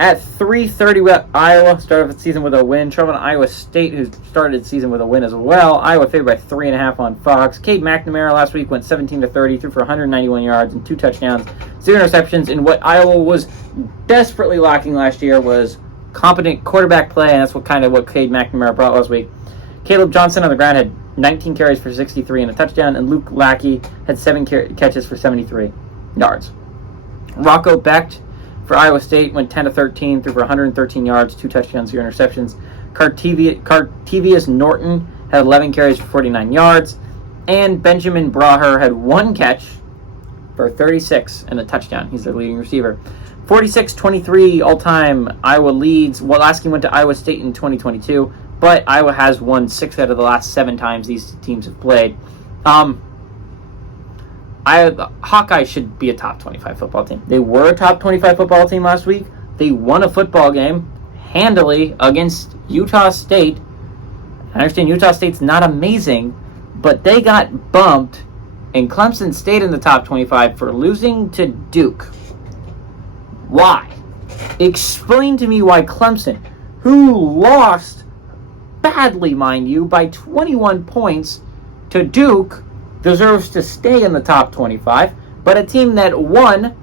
At 3:30, we got Iowa. Started off the season with a win. Traveling to Iowa State, who started the season with a win as well. Iowa favored by 3.5 on Fox. Cade McNamara last week went 17-30, threw for 191 yards and 2 touchdowns, 0 interceptions. And what Iowa was desperately lacking last year was competent quarterback play, and that's what Cade McNamara brought last week. Caleb Johnson on the ground had 19 carries for 63 and a touchdown, and Luke Lackey had 7 catches for 73 yards. Rocco Becht for Iowa State went 10-13, threw for 113 yards, 2 touchdowns, 0 interceptions. Cartevious Norton had 11 carries for 49 yards, and Benjamin Braher had 1 catch for 36 and a touchdown. He's their leading receiver. 46-23 all-time Iowa leads. Wolaski went to Iowa State in 2022, but Iowa has won 6 out of the last 7 times these teams have played. Hawkeyes should be a top 25 football team. They were a top 25 football team last week. They won a football game handily against Utah State. I understand Utah State's not amazing, but they got bumped, and Clemson stayed in the top 25 for losing to Duke. Why? Explain to me why Clemson, who lost badly, mind you, by 21 points to Duke, deserves to stay in the top 25, but a team that won,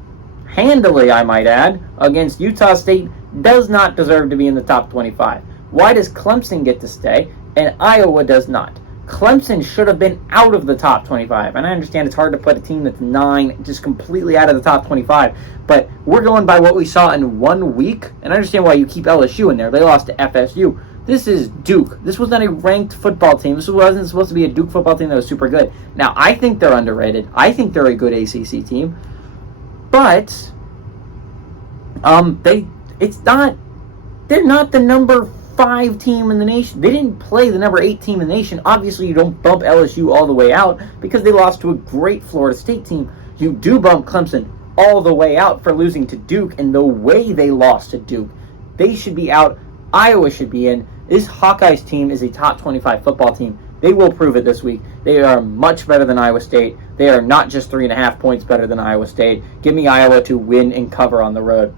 handily I might add, against Utah State does not deserve to be in the top 25. Why does Clemson get to stay and Iowa does not? Clemson should have been out of the top 25, and I understand it's hard to put a team that's 9 just completely out of the top 25, but we're going by what we saw in 1 week, and I understand why you keep LSU in there. They lost to FSU. This is Duke. This was not a ranked football team. This wasn't supposed to be a Duke football team that was super good. Now, I think they're underrated. I think they're a good ACC team. But they're not the number 5 team in the nation. They didn't play the number 8 team in the nation. Obviously, you don't bump LSU all the way out because they lost to a great Florida State team. You do bump Clemson all the way out for losing to Duke, and the way they lost to Duke. They should be out. Iowa should be in. This Hawkeyes team is a top 25 football team. They will prove it this week. They are much better than Iowa State. They are not just 3.5 points better than Iowa State. Give me Iowa to win and cover on the road.